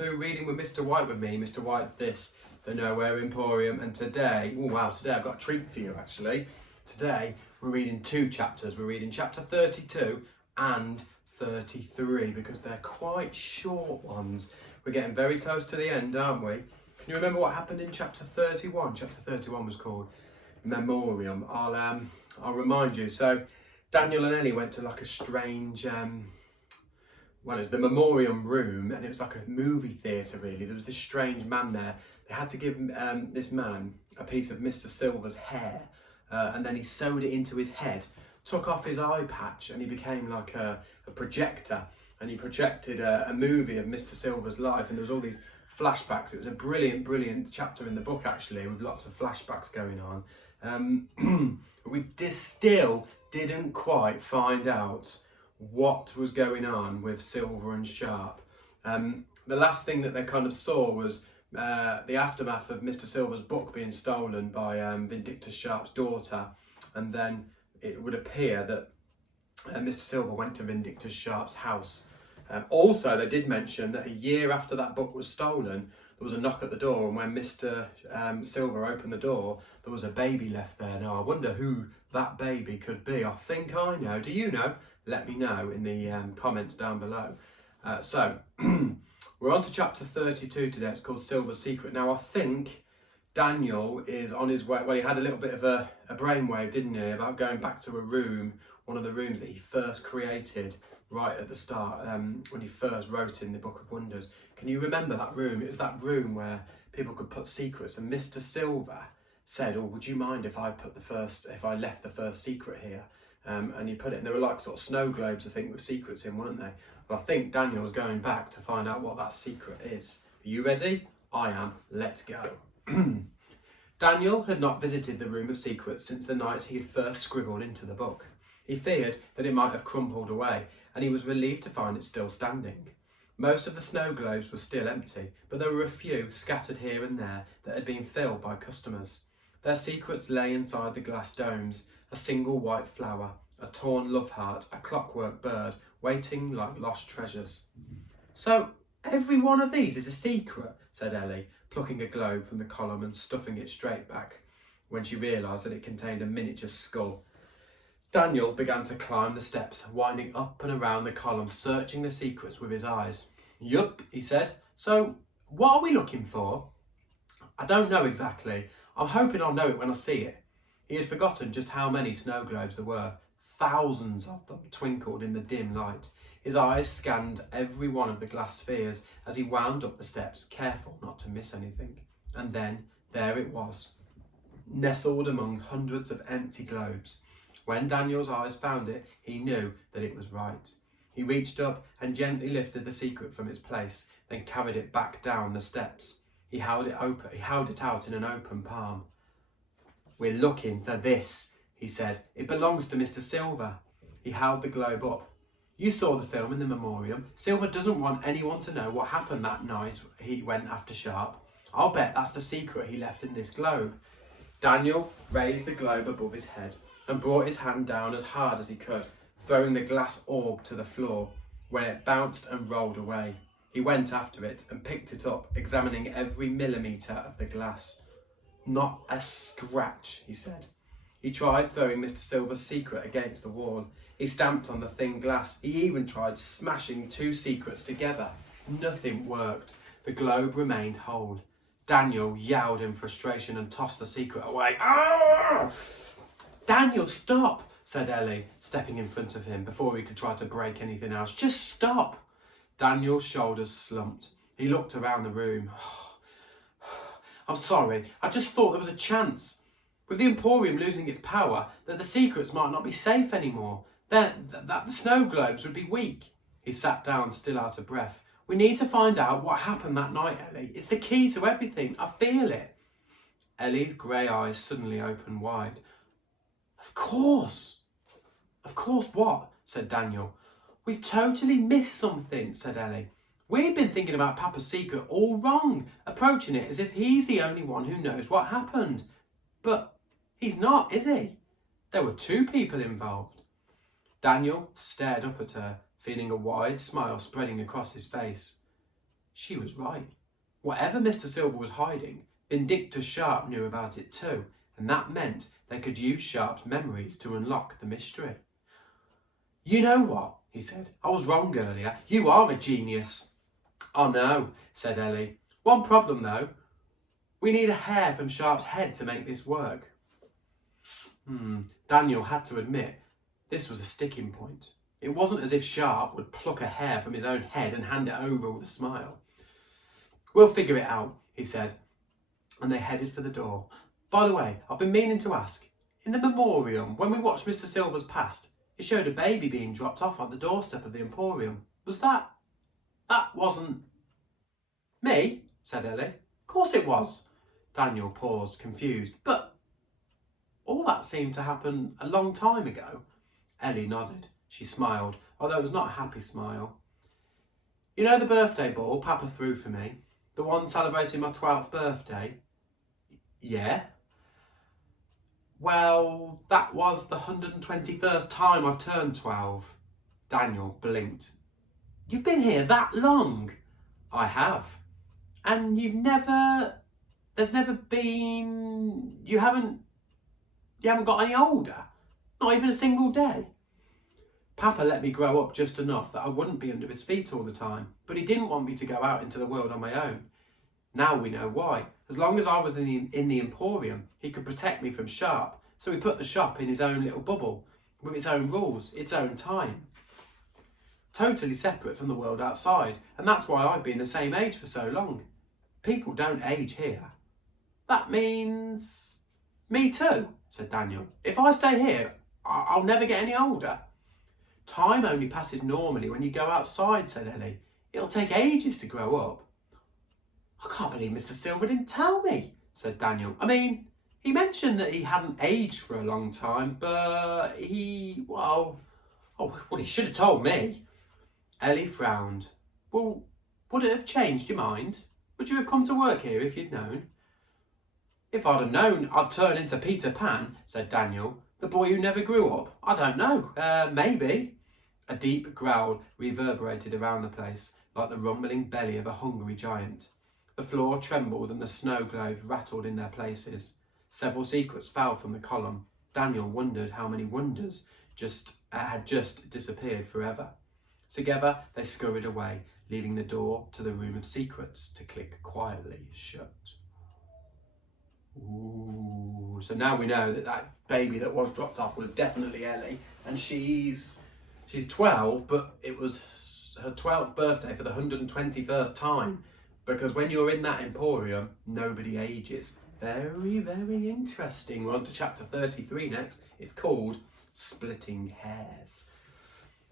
to Reading with Mr. White with me, Mr. White, the Nowhere Emporium, and today, today I've got a treat for you actually. Today we're reading two chapters. We're reading chapter 32 and 33 because they're quite short ones. We're getting very close to the end, aren't we? Can you remember what happened in chapter 31? Chapter 31 was called Memoriam. I'll remind you. So Daniel and Ellie went to like a strange well, it was the Memoriam room, and it was like a movie theatre really. There was this strange man there. They had to give this man a piece of Mr. Silver's hair, and then he sewed it into his head, took off his eye patch, and he became like a projector, and he projected a movie of Mr. Silver's life, and there was all these flashbacks. It was a brilliant chapter in the book actually, with lots of flashbacks going on. We still didn't quite find out what was going on with Silver and Sharp. The last thing that they kind of saw was the aftermath of Mr. Silver's book being stolen by Vindictus Sharp's daughter, and then it would appear that Mr. Silver went to Vindictus Sharp's house. Also, they did mention that a year after that book was stolen, there was a knock at the door, and when Mr. Silver opened the door, there was a baby left there. Now, I wonder who that baby could be. I think I know. Do you know? Let me know in the comments down below. So, we're on to chapter 32 today. It's called Silver's Secret. Now, I think Daniel is on his way. Well, he had a little bit of a brainwave, didn't he, about going back to a room, one of the rooms that he first created right at the start, when he first wrote in the Book of Wonders. Can you remember that room? It was that room where people could put secrets, and Mr. Silver said, "Oh, would you mind if I left the first secret here?" And he put it, and there were like sort of snow globes, I think, with secrets in, weren't they? Well, I think Daniel's going back to find out what that secret is. Are you ready? I am. Let's go. Daniel had not visited the room of secrets since the night he had first scribbled into the book. He feared that it might have crumpled away, and he was relieved to find it still standing. Most of the snow globes were still empty, but there were a few scattered here and there that had been filled by customers. Their secrets lay inside the glass domes, a single white flower, a torn love heart, a clockwork bird, waiting like lost treasures. "So every one of these is a secret," said Ellie, plucking a globe from the column and stuffing it straight back, when she realised that it contained a miniature skull. Daniel began to climb the steps, winding up and around the column, searching the secrets with his eyes. "Yup," he said. "So what are we looking for?" "I don't know exactly. I'm hoping I'll know it when I see it." He had forgotten just how many snow globes there were. Thousands of them twinkled in the dim light. His eyes scanned every one of the glass spheres as he wound up the steps, careful not to miss anything. And then there it was, nestled among hundreds of empty globes. When Daniel's eyes found it, he knew that it was right. He reached up and gently lifted the secret from its place, then carried it back down the steps. He held it out in an open palm. "We're looking for this," he said. "It belongs to Mr. Silver." He held the globe up. "You saw the film in the Memoriam. Silver doesn't want anyone to know what happened that night he went after Sharp. I'll bet that's the secret he left in this globe." Daniel raised the globe above his head and brought his hand down as hard as he could, throwing the glass orb to the floor, when it bounced and rolled away. He went after it and picked it up, examining every millimetre of the glass. "Not a scratch," he said. He tried throwing Mr. Silver's secret against the wall. He stamped on the thin glass. He even tried smashing two secrets together. Nothing worked. The globe remained whole. Daniel yelled in frustration and tossed the secret away. "Ah!" "Daniel, stop," said Ellie, stepping in front of him before he could try to break anything else. "Just stop." Daniel's shoulders slumped. He looked around the room. "I'm sorry, I just thought there was a chance. With the Emporium losing its power, that the secrets might not be safe anymore. That the snow globes would be weak." He sat down, still out of breath. "We need to find out what happened that night, Ellie. It's the key to everything. I feel it." Ellie's grey eyes suddenly opened wide. Of course what?" said Daniel. "We've totally missed something," said Ellie. "We've been thinking about Papa's secret all wrong, approaching it as if he's the only one who knows what happened. But he's not, is he? There were two people involved." Daniel stared up at her, feeling a wide smile spreading across his face. She was right. Whatever Mr. Silver was hiding, Vindictus Sharp knew about it too, and that meant they could use Sharp's memories to unlock the mystery. "You know what?" he said. "I was wrong earlier. You are a genius." "Oh no," said Ellie. "One problem though. We need a hair from Sharp's head to make this work." Daniel had to admit this was a sticking point. It wasn't as if Sharp would pluck a hair from his own head and hand it over with a smile. "We'll figure it out," he said, and they headed for the door. "By the way, I've been meaning to ask, in the memoriam, when we watched Mr. Silver's past, it showed a baby being dropped off at the doorstep of the Emporium. Was that wasn't..." "Me?" said Ellie. "Of course it was." Daniel paused, confused. "But all that seemed to happen a long time ago." Ellie nodded. She smiled, although it was not a happy smile. "You know the birthday ball Papa threw for me? The one celebrating my 12th birthday?" "Yeah." "Well, that was the 121st time I've turned 12. Daniel blinked. "You've been here that long?" "I have." "And there's never been... You haven't got any older? Not even a single day?" "Papa let me grow up just enough that I wouldn't be under his feet all the time, but he didn't want me to go out into the world on my own. Now we know why. As long as I was in the Emporium, he could protect me from Sharp, so he put the shop in his own little bubble, with its own rules, its own time. Totally separate from the world outside, and that's why I've been the same age for so long. People don't age here." "That means..." "Me too," said Daniel. "If I stay here, I'll never get any older." "Time only passes normally when you go outside," said Ellie. "It'll take ages to grow up." "I can't believe Mr. Silver didn't tell me," said Daniel. "I mean, he mentioned that he hadn't aged for a long time, but he should have told me." Ellie frowned. "Well, would it have changed your mind? Would you have come to work here if you'd known?" "If I'd have known I'd turn into Peter Pan," said Daniel, "the boy who never grew up, I don't know, maybe." A deep growl reverberated around the place, like the rumbling belly of a hungry giant. The floor trembled and the snow globes rattled in their places. Several secrets fell from the column. Daniel wondered how many wonders had just disappeared forever. Together they scurried away, leaving the door to the room of secrets to click quietly shut. Ooh, so now we know that baby that was dropped off was definitely Ellie, and she's 12, but it was her 12th birthday for the 121st time, because when you're in that Emporium, nobody ages. Very, very interesting. We're on to chapter 33 next. It's called Splitting Hairs.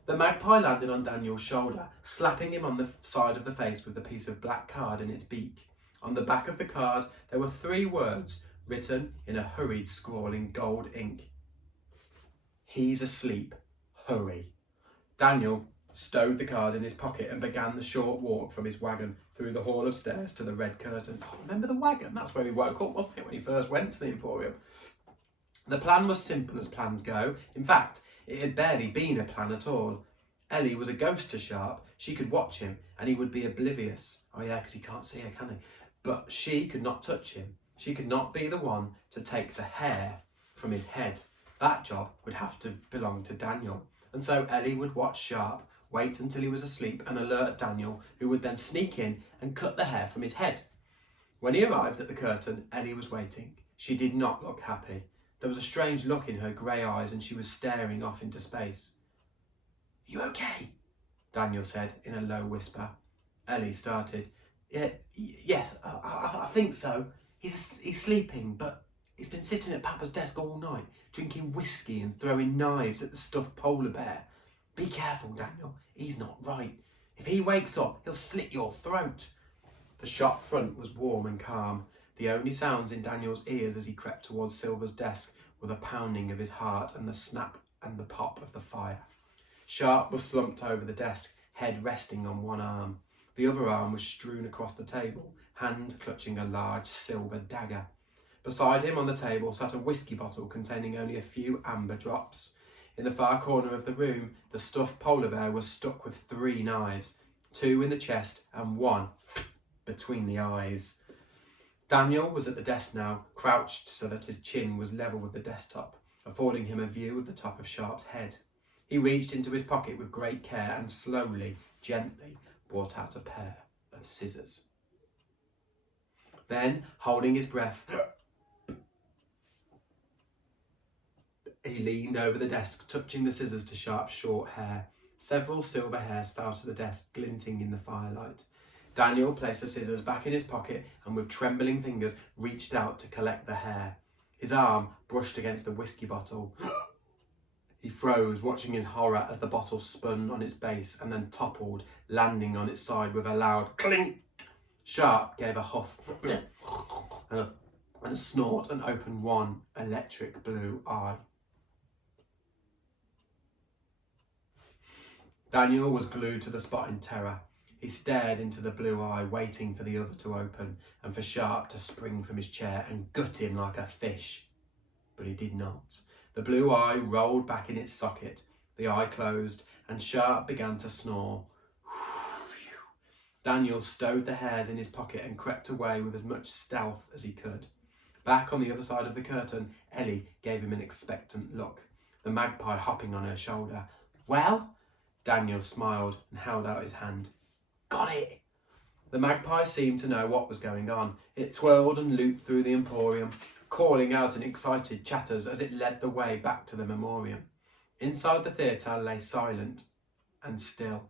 The magpie landed on Daniel's shoulder, slapping him on the side of the face with a piece of black card in its beak. On the back of the card, there were 3 words written in a hurried scrawl in gold ink. "He's asleep. Hurry." Daniel stowed the card in his pocket and began the short walk from his wagon through the hall of stairs to the red curtain. Oh, remember the wagon? That's where he woke up, wasn't it, when he first went to the Emporium? The plan was simple as plans go. In fact, it had barely been a plan at all. Ellie was a ghost to Sharp. She could watch him and he would be oblivious. Oh yeah, because he can't see her, can he? But she could not touch him. She could not be the one to take the hair from his head. That job would have to belong to Daniel. And so Ellie would watch Sharp, wait until he was asleep and alert Daniel, who would then sneak in and cut the hair from his head. When he arrived at the curtain, Ellie was waiting. She did not look happy. There was a strange look in her grey eyes and she was staring off into space. "You okay?" Daniel said in a low whisper. Ellie started. Yes, I think so. He's sleeping, but he's been sitting at Papa's desk all night, drinking whiskey and throwing knives at the stuffed polar bear. Be careful, Daniel. He's not right. If he wakes up, he'll slit your throat." The shop front was warm and calm. The only sounds in Daniel's ears as he crept towards Silver's desk were the pounding of his heart and the snap and the pop of the fire. Sharp was slumped over the desk, head resting on one arm. The other arm was strewn across the table, hand clutching a large silver dagger. Beside him on the table sat a whiskey bottle containing only a few amber drops. In the far corner of the room, the stuffed polar bear was stuck with 3 knives. 2 in the chest, and 1 between the eyes. Daniel was at the desk now, crouched so that his chin was level with the desktop, affording him a view of the top of Sharp's head. He reached into his pocket with great care and slowly, gently, brought out a pair of scissors. Then, holding his breath, he leaned over the desk, touching the scissors to Sharp's short hair. Several silver hairs fell to the desk, glinting in the firelight. Daniel placed the scissors back in his pocket and with trembling fingers reached out to collect the hair. His arm brushed against the whiskey bottle. He froze, watching in horror as the bottle spun on its base and then toppled, landing on its side with a loud clink. Sharp gave a huff and a snort and opened one electric blue eye. Daniel was glued to the spot in terror. He stared into the blue eye, waiting for the other to open and for Sharp to spring from his chair and gut him like a fish. But he did not. The blue eye rolled back in its socket, the eye closed, and Sharp began to snore. Daniel stowed the hairs in his pocket and crept away with as much stealth as he could. Back on the other side of the curtain, Ellie gave him an expectant look, the magpie hopping on her shoulder. "Well?" Daniel smiled and held out his hand. "Got it!" The magpie seemed to know what was going on. It twirled and looped through the emporium, calling out in excited chatters as it led the way back to the memoriam. Inside the theatre lay silent and still.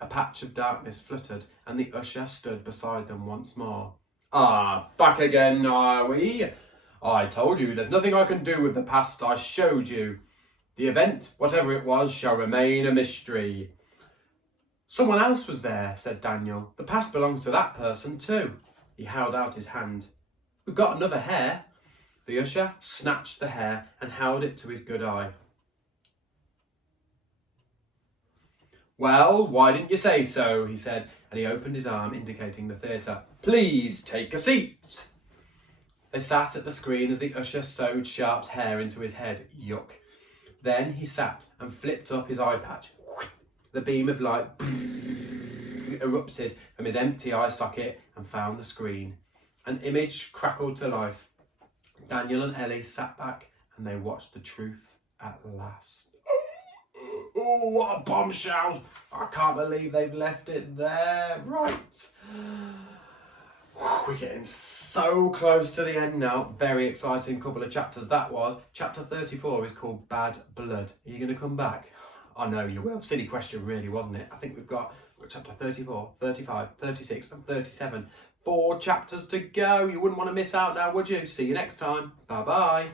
A patch of darkness fluttered, and the usher stood beside them once more. "Ah, back again, are we? I told you there's nothing I can do with the past I showed you. The event, whatever it was, shall remain a mystery." "Someone else was there," said Daniel. "The past belongs to that person too." He held out his hand. "We've got another hair." The usher snatched the hair and held it to his good eye. "Well, why didn't you say so?" he said, and he opened his arm, indicating the theatre. "Please take a seat." They sat at the screen as the usher sewed Sharp's hair into his head. Yuck. Then he sat and flipped up his eye patch. The beam of light erupted from his empty eye socket and found the screen. An image crackled to life. Daniel and Ellie sat back and they watched the truth at last. Oh, what a bombshell! I can't believe they've left it there. Right. We're getting so close to the end now. Very exciting couple of chapters that was. Chapter 34 is called Bad Blood. Are you going to come back? I know you will. Silly question really, wasn't it? I think we've got chapter 34, 35, 36 and 37. 4 chapters to go. You wouldn't want to miss out now, would you? See you next time. Bye-bye.